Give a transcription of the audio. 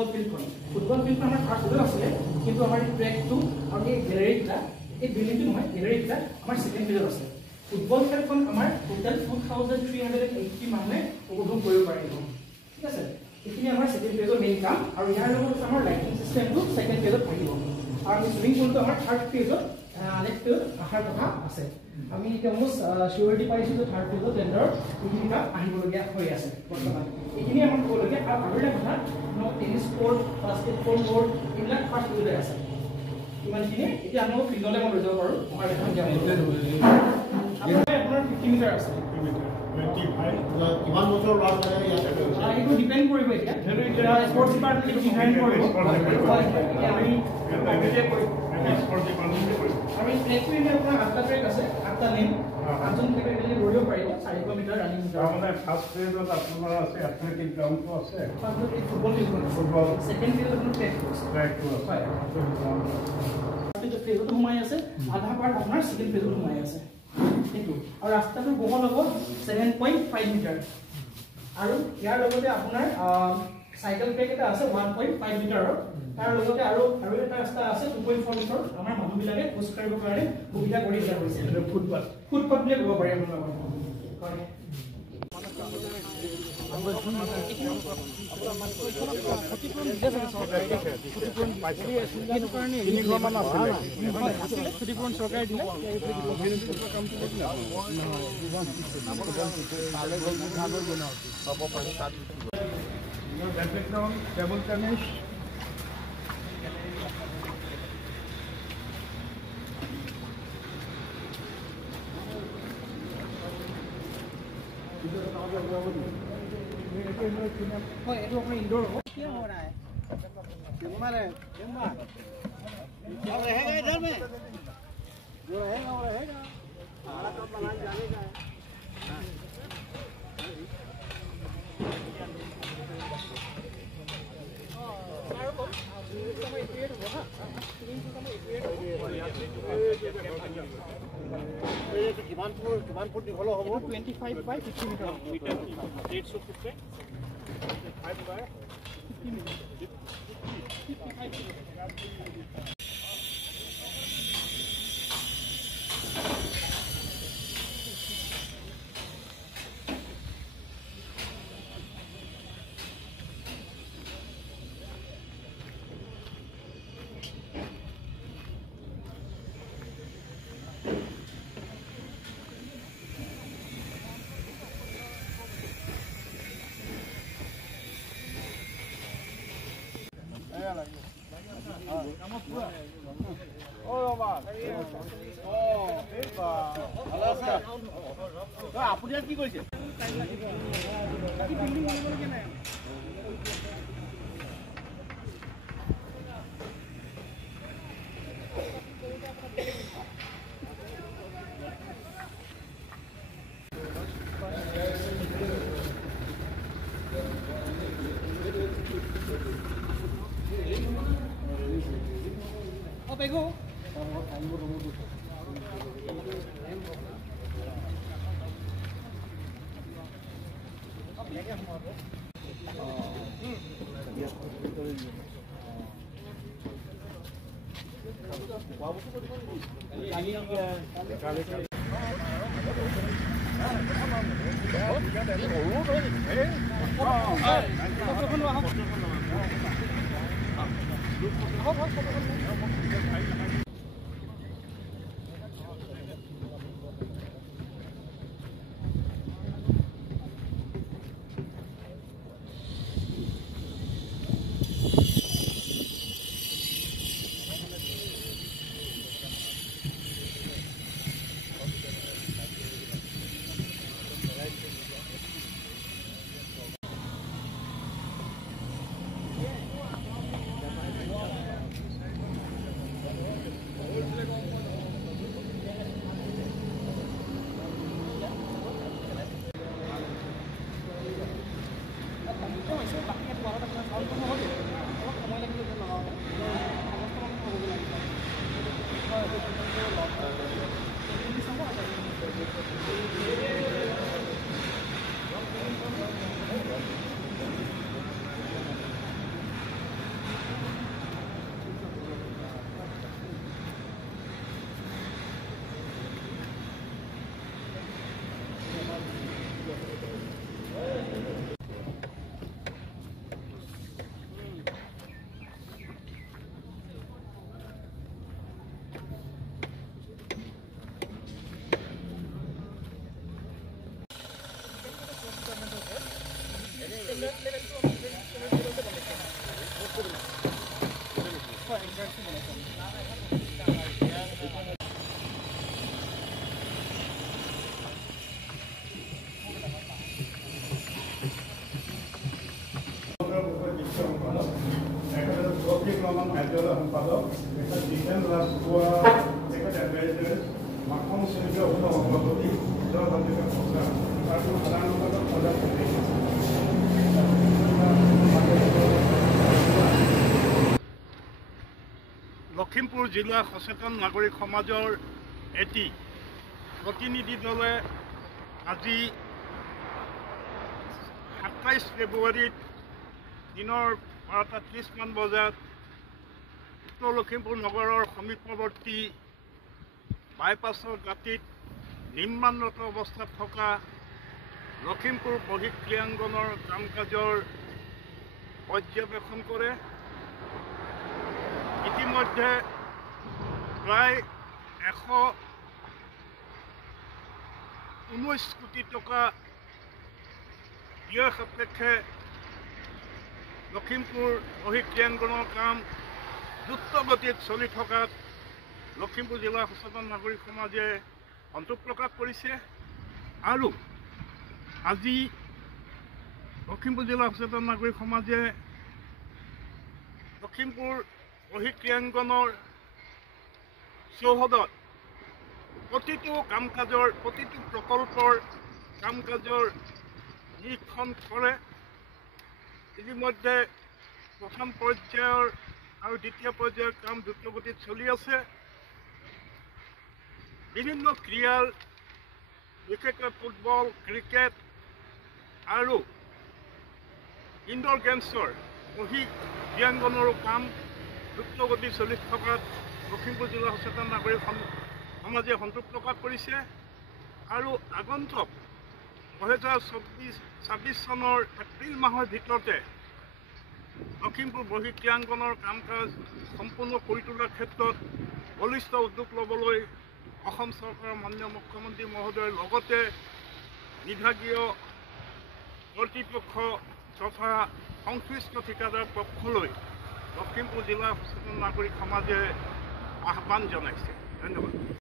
Football ফিল্ডখন আমাৰ first ফ্ল'ৰত আছিলে কিন্তু আমাৰ এই ট্ৰেকটো আৰু এই গেলেৰীটা এই বিল্ডিংটো নহয় গেলেৰীটা আমাৰ ছেকেণ্ড ফ্ল'ৰত আছে ফুটবল খেলখন আমাৰ টোটেল 2380 মানুহে উপভোগ কৰিব পাৰিব ঠিক আছে এইখিনি আমাৰ ছেকেণ্ড ফেজৰ মেইন কাম আৰু ইয়াৰ লগত আমাৰ লাইটিং সিস্টেমটো ছেকেণ্ড ফেজত থাকিব আৰু সুইমিং পুলটো আমাৰ থাৰ্ড ফেজত নেক্সট ফেজত আহাৰ কথা আছে আমি এতিয়া অলমষ্ট চিউৰিটি পাইছোঁ যে থাৰ্ড ফেজত টেণ্ডাৰ এইখিনি কাম আহিবলগীয়া হৈ আছে বৰ্তমান এইখিনি আমাৰ ক'বলগীয়া আৰু এটা কথা টেনিছ কোৰ্ট বাস্কেটবল কোৰ্ট এইবিলাক ফাৰ্ষ্ট ফেজতে আছে ইমানখিনি এতিয়া আমি ফিল্ডলৈ মই লৈ যাব পাৰোঁ আমাৰ এখন আপোনাৰ 50 মিটাৰ আছে 25 কিমান বছৰ লাভ লাগে ইয়াত এইটো ডিপেন্ড কৰিব এতিয়া স্পৰ্টছ ডিপাৰ্টমেণ্টে ডিজাইন কৰিব আমি স্পৰ্টছ ডিপাৰ্টমেণ্টে কৰিব আমি ট্ৰেকটো এতিয়া আপোনাৰ 8টা ট্ৰেক আছে 8টা লেন 8জন খেলুৱৈ দৌৰিব পাৰিব 400 মিটাৰ ৰানিং মানে ফাৰ্ষ্ট ফেজত আপোনাৰ আছে এথলেটিক গ্ৰাউণ্ডটো আছে ফুটবল ফিল্ডখন ফুটবল ছেকেণ্ড ফেজত আপোনাৰ ট্ৰেকটো আছে হয় ফেজত সোমাই আছে আধা পাৰ্ট আপোনাৰ ছেকেণ্ড ফেজত সোমাই আছে এইটো আৰু ৰাস্তাটো বহল হ'ব 7.5 মিটাৰ আৰু ইয়াৰ লগতে আপোনাৰ সাইকেল ট্ৰেক এটা আছে 1.5 মিটাৰৰ তাৰ লগতে আৰু এটা ৰাস্তা আছে 2.4 মিটাৰ আমাৰ মানুহবিলাকে খোজ কাঢ়িব কাৰণে সুবিধা কৰি দিয়া হৈছে ফুটপাথ বুলি ক'ব পাৰি আপোনালোকৰ হয় টেবল টেনিছ ये अपना इंडोर हो क्या हो रहा है और रहेगा इधर में जो रहेगा वो रहेगा हमारा तो बनाने जाने का है किमान फुट दीघल हम 25 by 50 मीटर 800 फुट से 5 by 50 मीटर 55 আপুনি কি কৰিছে Pegou. আন্দোলন কাৰ্যালয় সম্পাদক তেখেত দীপেন ৰাজখোৱা, তেখেত এডভাইজাৰ মাখন শ্ৰেণীৰ সভাপতি আৰু সাধাৰণ সম্পাদক সজাগ লখিমপুৰ জিলা সচেতন নাগৰিক সমাজৰ এটি প্ৰতিনিধি দলে আজি 27 ফেব্ৰুৱাৰীত দিনৰ 12:30 বজাত উত্তৰ লখিমপুৰ নগৰৰ সমীপৱৰ্তী বাইপাছৰ দাঁতিত নিৰ্মাণৰত অৱস্থাত থকা লখিমপুৰ বহিক ক্ৰীড়াংগনৰ কাম কাজৰ পৰ্যবেক্ষণ কৰে। ইতিমধ্যে প্ৰায় 119 কোটি টকা ব্যয় সাপেক্ষে লখিমপুৰ বহিক ক্ৰীড়াংগনৰ কাম দ্ৰুতগতিত চলি থকাত লখিমপুৰ জিলা সচেতন নাগৰিক সমাজে সন্তোষ প্ৰকাশ কৰিছে। আৰু আজি লখিমপুৰ জিলা সচেতন নাগৰিক সমাজে লখিমপুৰ বহিক ক্ৰীড়াংগনৰ চৌহদত প্ৰতিটো কাম কাজৰ প্ৰতিটো প্ৰকল্পৰ কাম কাজৰ নিৰীক্ষণ কৰে। ইতিমধ্যে প্ৰথম পৰ্যায়ৰ আৰু দ্বিতীয় পৰ্যায়ৰ কাম দ্ৰুতগতিত চলি আছে। বিভিন্ন ক্ৰীড়াৰ বিশেষকৈ ফুটবল, ক্ৰিকেট আৰু ইনডোৰ গেমছৰ বহিক ক্ৰীড়াংগনৰো কাম দ্ৰুতগতি চলি থকাত লখিমপুৰ জিলা সচেতন নাগৰিক সমাজে সন্তোষ প্ৰকাশ কৰিছে। আৰু আগন্তুক 2026 চনৰ এপ্ৰিল মাহৰ ভিতৰতে লখিমপুৰ বহিক ক্ৰীড়াংগনৰ কাম কাজ সম্পূৰ্ণ কৰি তোলাৰ ক্ষেত্ৰত বলিষ্ঠ উদ্যোগ ল'বলৈ অসম চৰকাৰৰ মাননীয় মুখ্যমন্ত্ৰী মহোদয়ৰ লগতে বিভাগীয় কৰ্তৃপক্ষ তথা সংশ্লিষ্ট ঠিকাদাৰ পক্ষলৈ লখিমপুৰ জিলা সচেতন নাগৰিক সমাজে আহ্বান জনাইছে। ধন্যবাদ।